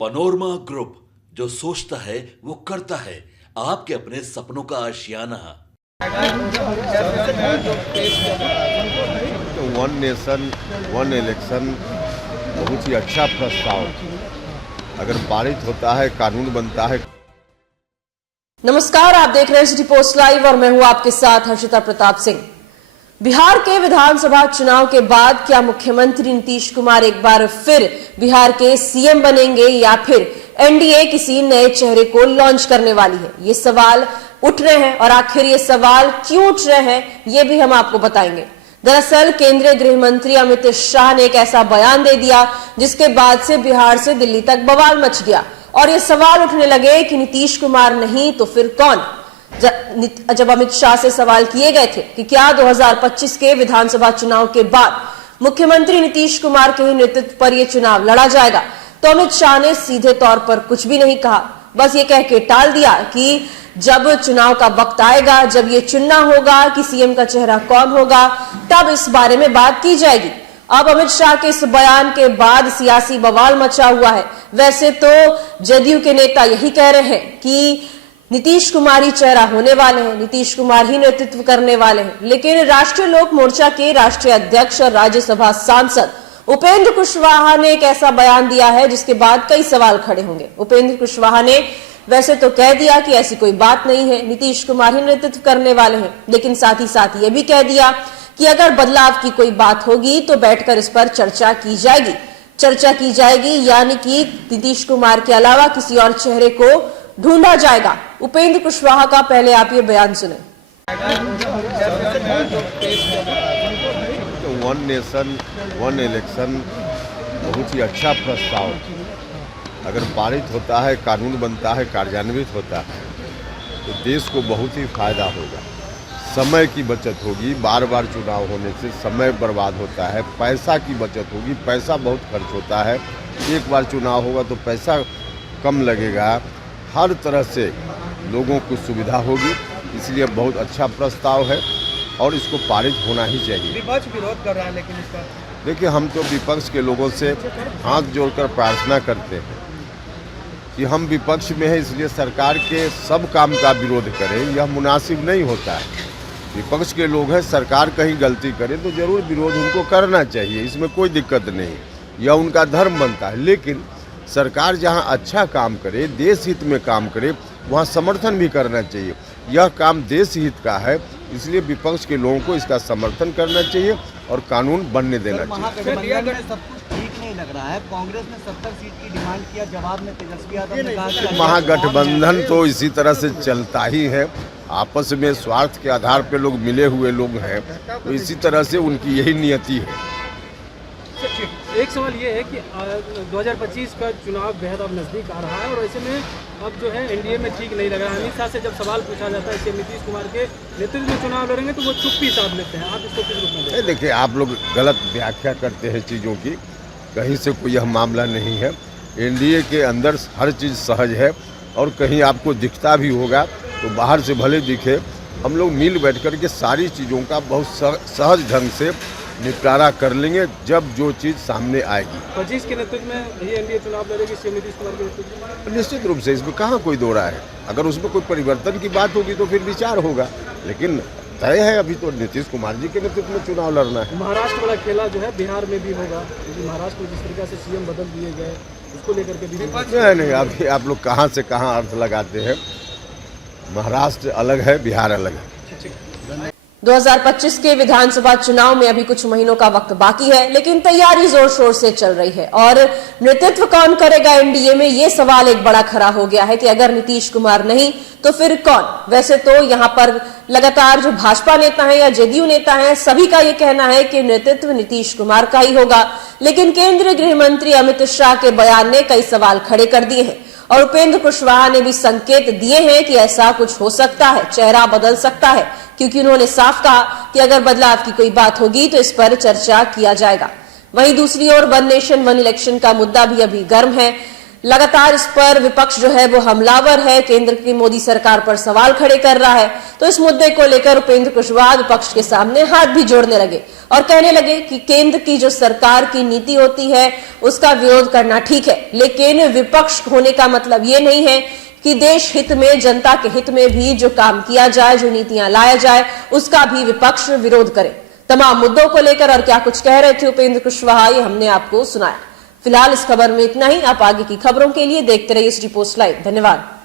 Panorama group, जो सोचता है वो करता है। आपके अपने सपनों का आशियाना। तो वन नेशन वन इलेक्शन बहुत ही अच्छा प्रस्ताव, अगर पारित होता है, कानून बनता है। नमस्कार, आप देख रहे हैं सिटी पोस्ट लाइव और मैं हूं आपके साथ हर्षिता प्रताप सिंह। बिहार के विधानसभा चुनाव के बाद क्या मुख्यमंत्री नीतीश कुमार एक बार फिर बिहार के सीएम बनेंगे या फिर एनडीए किसी नए चेहरे को लॉन्च करने वाली है? ये सवाल उठ रहे हैं और आखिर ये सवाल क्यों उठ रहे हैं ये भी हम आपको बताएंगे। दरअसल केंद्रीय गृह मंत्री अमित शाह ने एक ऐसा बयान दे दिया जिसके बाद से बिहार से दिल्ली तक बवाल मच गया और ये सवाल उठने लगे कि नीतीश कुमार नहीं तो फिर कौन। जब अमित शाह से सवाल किए गए थे कि क्या 2025 के विधानसभा चुनाव के बाद मुख्यमंत्री नीतीश कुमार के ही नेतृत्व पर यह चुनाव लड़ा जाएगा, तो अमित शाह ने सीधे तौर पर कुछ भी नहीं कहा। बस ये कह के टाल दिया कि जब चुनाव का वक्त आएगा, जब ये चुनना होगा कि सीएम का चेहरा कौन होगा, तब इस बारे में बात की जाएगी। अब अमित शाह के इस बयान के बाद सियासी बवाल मचा हुआ है। वैसे तो जदयू के नेता यही कह रहे हैं कि नीतीश कुमार ही चेहरा होने वाले हैं, नीतीश कुमार ही नेतृत्व करने वाले हैं, लेकिन राष्ट्रीय लोक मोर्चा के राष्ट्रीय अध्यक्ष और राज्यसभा सांसद उपेंद्र कुशवाहा ने एक ऐसा बयान दिया है जिसके बाद कई सवाल खड़े होंगे। उपेंद्र कुशवाहा ने वैसे तो कह दिया कि ऐसी कोई बात नहीं है, नीतीश कुमार ही नेतृत्व करने वाले हैं, लेकिन साथ ही साथ ये भी कह दिया कि अगर बदलाव की कोई बात होगी तो बैठकर इस पर चर्चा की जाएगी, यानी कि नीतीश कुमार के अलावा किसी और चेहरे को ढूंढा जाएगा। उपेंद्र कुशवाहा का पहले आप ये बयान सुने। तो वन नेशन वन इलेक्शन बहुत ही अच्छा प्रस्ताव, अगर पारित होता है, कानून बनता है, कार्यान्वित होता है, तो देश को बहुत ही फायदा होगा। समय की बचत होगी, बार बार चुनाव होने से समय बर्बाद होता है, पैसा की बचत होगी, पैसा बहुत खर्च होता है। एक बार चुनाव होगा तो पैसा कम लगेगा, हर तरह से लोगों को सुविधा होगी। इसलिए बहुत अच्छा प्रस्ताव है और इसको पारित होना ही चाहिए। विपक्ष विरोध कर रहा है, लेकिन इसका देखिए, हम तो विपक्ष के लोगों से हाथ जोड़कर प्रार्थना करते हैं कि हम विपक्ष में हैं, इसलिए सरकार के सब काम का विरोध करें, यह मुनासिब नहीं होता है। विपक्ष के लोग हैं, सरकार कहीं गलती करे तो जरूर विरोध उनको करना चाहिए, इसमें कोई दिक्कत नहीं, यह उनका धर्म बनता है। लेकिन सरकार जहां अच्छा काम करे, देश हित में काम करे, वहां समर्थन भी करना चाहिए। यह काम देश हित का है, इसलिए विपक्ष के लोगों को इसका समर्थन करना चाहिए और कानून बनने देना चाहिए। महागठबंधन में सब कुछ ठीक नहीं लग रहा है। कांग्रेस ने 70 सीट की डिमांड किया, जवाब में तेजस्वी यादव ने कहा कि महागठबंधन तो इसी तरह से चलता ही है, आपस में स्वार्थ के आधार पर लोग मिले हुए लोग हैं, तो इसी तरह से उनकी यही नियति है। एक सवाल ये है कि 2025 का चुनाव बेहद अब नज़दीक आ रहा है और ऐसे में अब जो है एनडीए में ठीक नहीं लग रहा है। अमित शाह से जब सवाल पूछा जाता है कि नीतीश कुमार के नेतृत्व में चुनाव लड़ेंगे तो वो चुप्पी साध लेते हैं। आप इसको किस रूप में देखते हैं? देखिए, आप लोग गलत व्याख्या करते हैं चीज़ों की, कहीं से कोई यह मामला नहीं है। एनडीए के अंदर हर चीज़ सहज है और कहीं आपको दिखता भी होगा तो बाहर से भले दिखे, हम लोग मिल बैठ कर के सारी चीज़ों का बहुत सहज ढंग से निपटारा कर लेंगे जब जो चीज़ सामने आएगी। 25 के नेतृत्व में ही एनडीए चुनाव लड़ेगी सीएम नीतीश कुमार के नेतृत्व में? निश्चित रूप से इसमें कहाँ कोई दो राय है। अगर उसमें कोई परिवर्तन की बात होगी तो फिर विचार होगा, लेकिन तय है अभी तो नीतीश कुमार जी के नेतृत्व में चुनाव लड़ना है। महाराष्ट्र वाला खेला जो है बिहार में भी होगा, क्योंकि महाराष्ट्र में जिस तरीके से सीएम बदल दिए गए उसको लेकर के भी नहीं, अभी आप लोग कहाँ से कहाँ अर्थ लगाते हैं। महाराष्ट्र अलग है, बिहार अलग है। 2025 के विधानसभा चुनाव में अभी कुछ महीनों का वक्त बाकी है, लेकिन तैयारी जोर शोर से चल रही है और नेतृत्व कौन करेगा एनडीए में, यह सवाल एक बड़ा खड़ा हो गया है कि अगर नीतीश कुमार नहीं तो फिर कौन। वैसे तो यहां पर लगातार जो भाजपा नेता हैं या जदयू नेता हैं, सभी का यह कहना है कि नेतृत्व नीतीश कुमार का ही होगा, लेकिन केंद्रीय गृह मंत्री अमित शाह के बयान ने कई सवाल खड़े कर दिए हैं और उपेंद्र कुशवाहा ने भी संकेत दिए हैं कि ऐसा कुछ हो सकता है, चेहरा बदल सकता है, क्योंकि उन्होंने साफ कहा कि अगर बदलाव की कोई बात होगी तो इस पर चर्चा किया जाएगा। वहीं दूसरी ओर वन नेशन वन इलेक्शन का मुद्दा भी अभी गर्म है। लगातार इस पर विपक्ष जो है वो हमलावर है, केंद्र की मोदी सरकार पर सवाल खड़े कर रहा है। तो इस मुद्दे को लेकर उपेंद्र कुशवाहा विपक्ष के सामने हाथ भी जोड़ने लगे और कहने लगे कि केंद्र की जो सरकार की नीति होती है उसका विरोध करना ठीक है, लेकिन विपक्ष होने का मतलब ये नहीं है कि देश हित में, जनता के हित में भी जो काम किया जाए, जो नीतियां लाया जाए, उसका भी विपक्ष विरोध करे। तमाम मुद्दों को लेकर और क्या कुछ कह रहे थे उपेंद्र कुशवाहा, ये हमने आपको सुनाया। फिलहाल इस खबर में इतना ही। आप आगे की खबरों के लिए देखते रहिए ST पोस्ट लाइव। धन्यवाद।